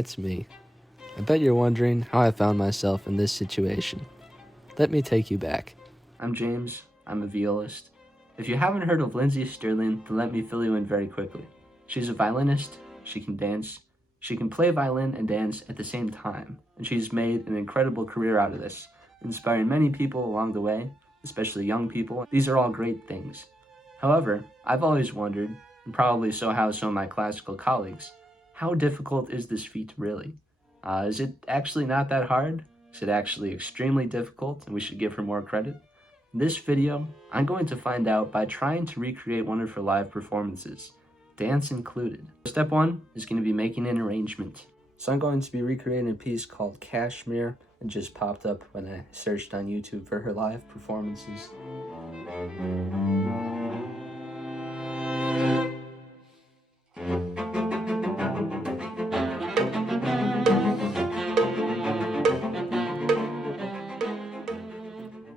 it's me. I bet you're wondering how I found myself in this situation. Let me take you back. I'm James. I'm a violist. If you haven't heard of Lindsey Stirling, then let me fill you in very quickly. She's a violinist, she can dance, she can play violin and dance at the same time, and she's made an incredible career out of this, inspiring many people along the way, especially young people. These are all great things. However, I've always wondered, and probably so have some of my classical colleagues, how difficult is this feat really? Is it actually not that hard? Is it actually extremely difficult and we should give her more credit? In this video, I'm going to find out by trying to recreate one of her live performances, dance included. Step 1 is going to be making an arrangement. So I'm going to be recreating a piece called Kashmir. It just popped up when I searched on YouTube for her live performances.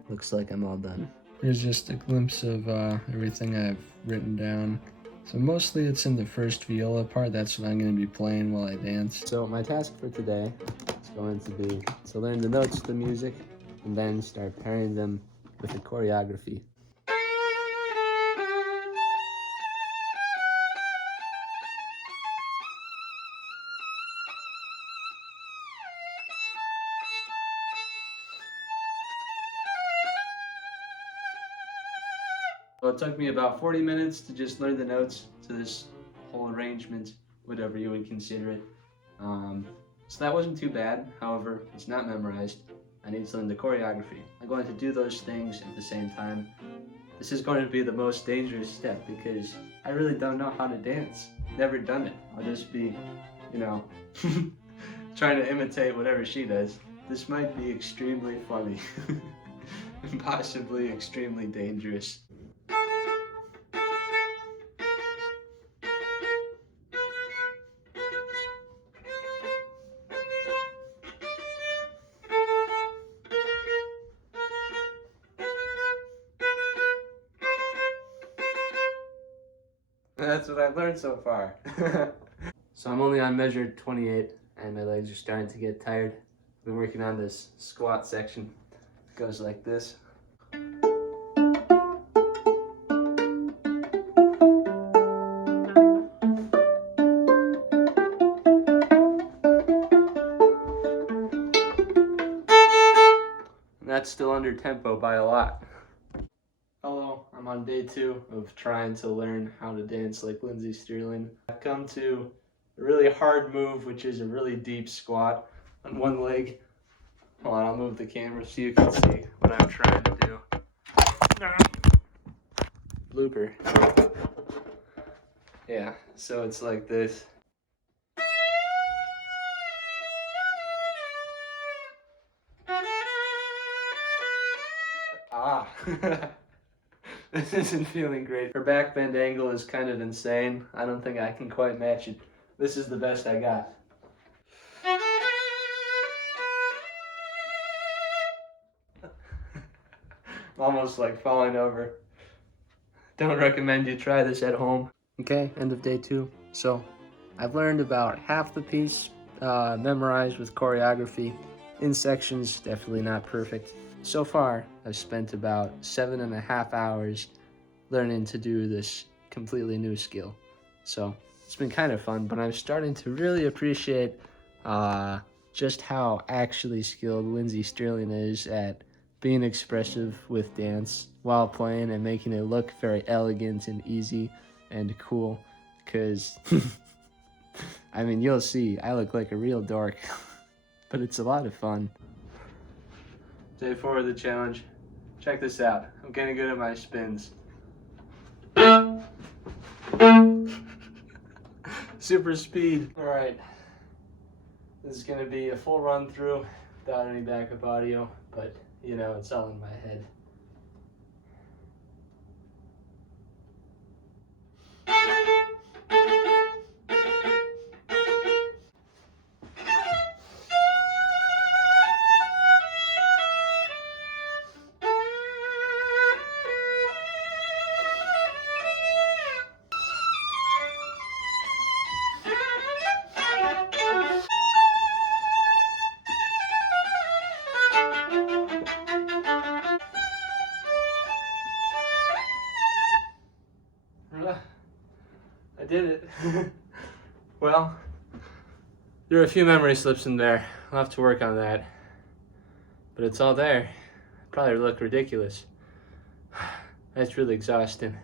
Looks like I'm all done. Here's just a glimpse of everything I've written down. So mostly it's in the first viola part. That's what I'm going to be playing while I dance. So my task for today is going to be to learn the notes of the music and then start pairing them with the choreography. Well, it took me about 40 minutes to just learn the notes to this whole arrangement, whatever you would consider it. So that wasn't too bad. However, it's not memorized. I need to learn the choreography. I'm going to do those things at the same time. This is going to be the most dangerous step because I really don't know how to dance. Never done it. I'll just be, trying to imitate whatever she does. This might be extremely funny and possibly extremely dangerous. That's what I've learned so far. So I'm only on measure 28 and my legs are starting to get tired. I've been working on this squat section. It goes like this. And that's still under tempo by a lot. Hello, I'm on day 2 of trying to learn how to dance like Lindsey Stirling. I've come to a really hard move, which is a really deep squat on one leg. Hold on, I'll move the camera so you can see what I'm trying to do. Blooper. Yeah, so it's like this. Ah. This isn't feeling great. Her back bend angle is kind of insane. I don't think I can quite match it. This is the best I got. Almost like falling over. Don't recommend you try this at home. Okay, end of day 2. So, I've learned about half the piece, memorized with choreography. In sections, definitely not perfect. So far, I've spent about 7.5 hours learning to do this completely new skill. So it's been kind of fun, but I'm starting to really appreciate just how actually skilled Lindsey Stirling is at being expressive with dance while playing and making it look very elegant and easy and cool. Because, I mean, you'll see, I look like a real dork, but it's a lot of fun. Day 4 of the challenge. Check this out. I'm getting good at my spins. Super speed. Alright. This is going to be a full run through without any backup audio, but it's all in my head. did it. Well, there are a few memory slips in there. I'll have to work on that. But it's all there. Probably look ridiculous. That's really exhausting.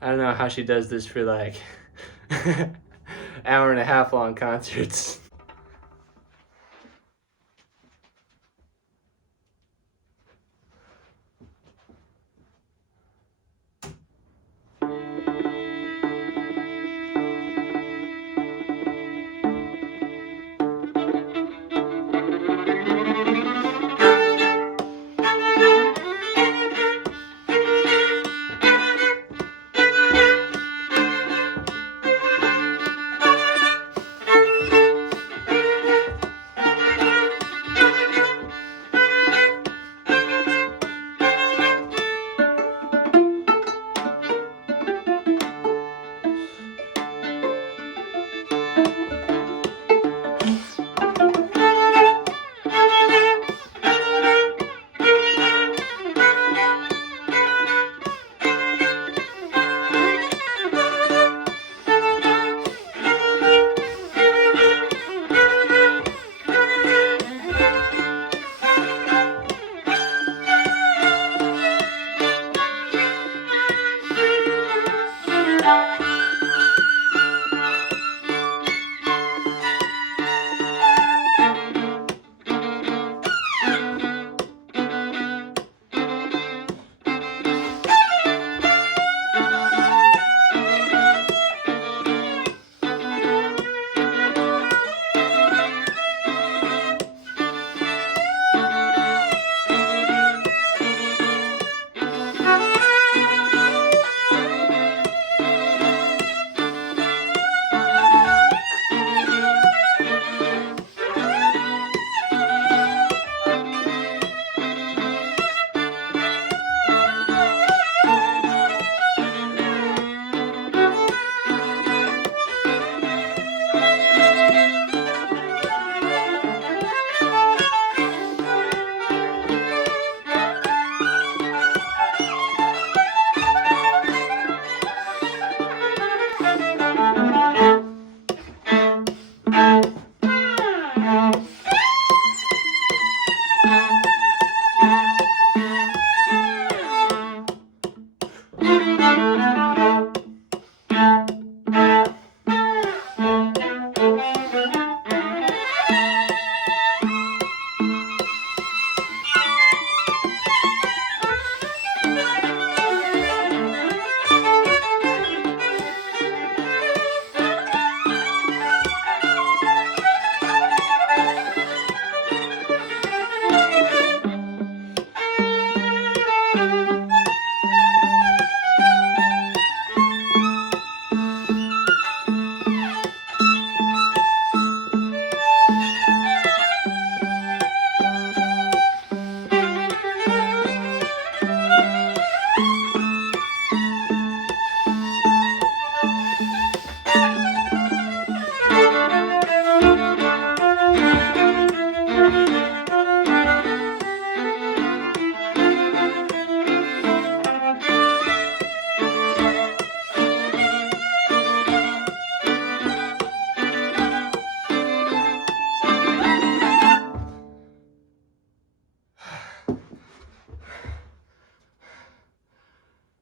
I don't know how she does this for like hour and a half long concerts.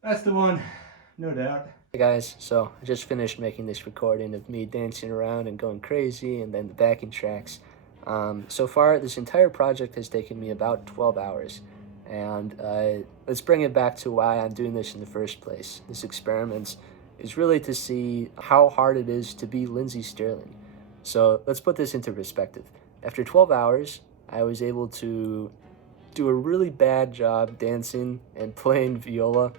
That's the one, no doubt. Hey guys, so I just finished making this recording of me dancing around and going crazy, and then the backing tracks. So far, this entire project has taken me about 12 hours. And let's bring it back to why I'm doing this in the first place. This experiment is really to see how hard it is to be Lindsey Stirling. So let's put this into perspective. After 12 hours, I was able to do a really bad job dancing and playing viola.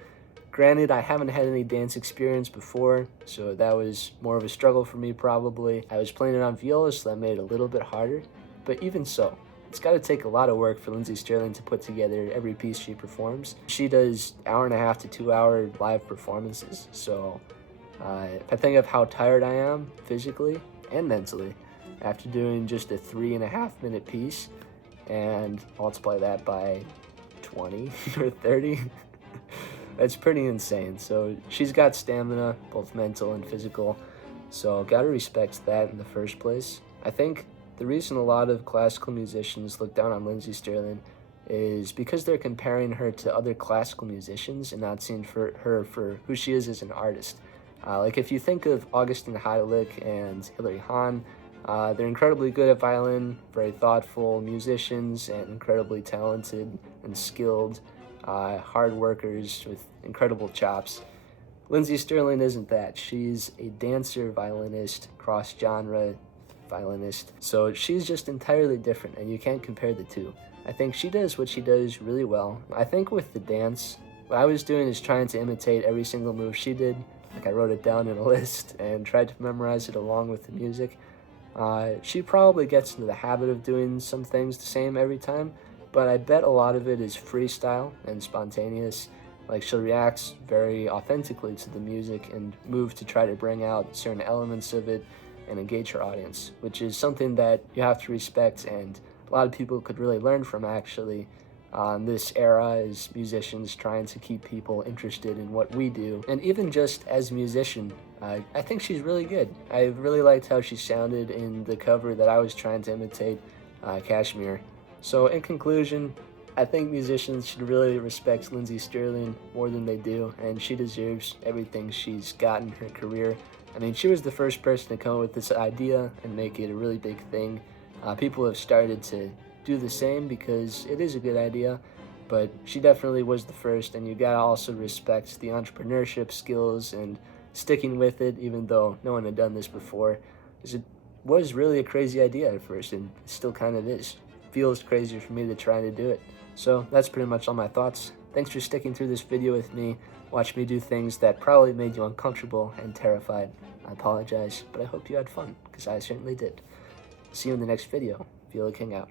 Granted, I haven't had any dance experience before, so that was more of a struggle for me probably. I was playing it on viola, so that made it a little bit harder. But even so, it's got to take a lot of work for Lindsey Stirling to put together every piece she performs. She does 1.5 to 2 hour live performances, so if I think of how tired I am physically and mentally after doing just a 3.5 minute piece and multiply that by 20 or 30, that's pretty insane. So she's got stamina, both mental and physical. So gotta respect that in the first place. I think the reason a lot of classical musicians look down on Lindsey Stirling is because they're comparing her to other classical musicians and not seeing her for who she is as an artist. Like if you think of Augustin Heidelich and Hilary Hahn, they're incredibly good at violin, very thoughtful musicians, and incredibly talented and skilled, hard workers with incredible chops. Lindsey Stirling isn't that. She's a dancer violinist, cross-genre violinist. So she's just entirely different, and you can't compare the two. I think she does what she does really well. I think with the dance, what I was doing is trying to imitate every single move she did. Like I wrote it down in a list and tried to memorize it along with the music. She probably gets into the habit of doing some things the same every time, but I bet a lot of it is freestyle and spontaneous. Like she'll react very authentically to the music and move to try to bring out certain elements of it and engage her audience, which is something that you have to respect and a lot of people could really learn from actually this era as musicians trying to keep people interested in what we do. And even just as a musician, I think she's really good. I really liked how she sounded in the cover that I was trying to imitate, Kashmir. So in conclusion, I think musicians should really respect Lindsey Stirling more than they do, and she deserves everything she's got in her career. I mean, she was the first person to come up with this idea and make it a really big thing. People have started to do the same because it is a good idea, but she definitely was the first, and you gotta also respect the entrepreneurship skills and sticking with it even though no one had done this before, because it was really a crazy idea at first, and it still kind of is. Feels crazier for me to try to do it. So that's pretty much all my thoughts. Thanks for sticking through this video with me. Watch me do things that probably made you uncomfortable and terrified. I apologize, but I hope you had fun, because I certainly did. See you in the next video. Viola King out.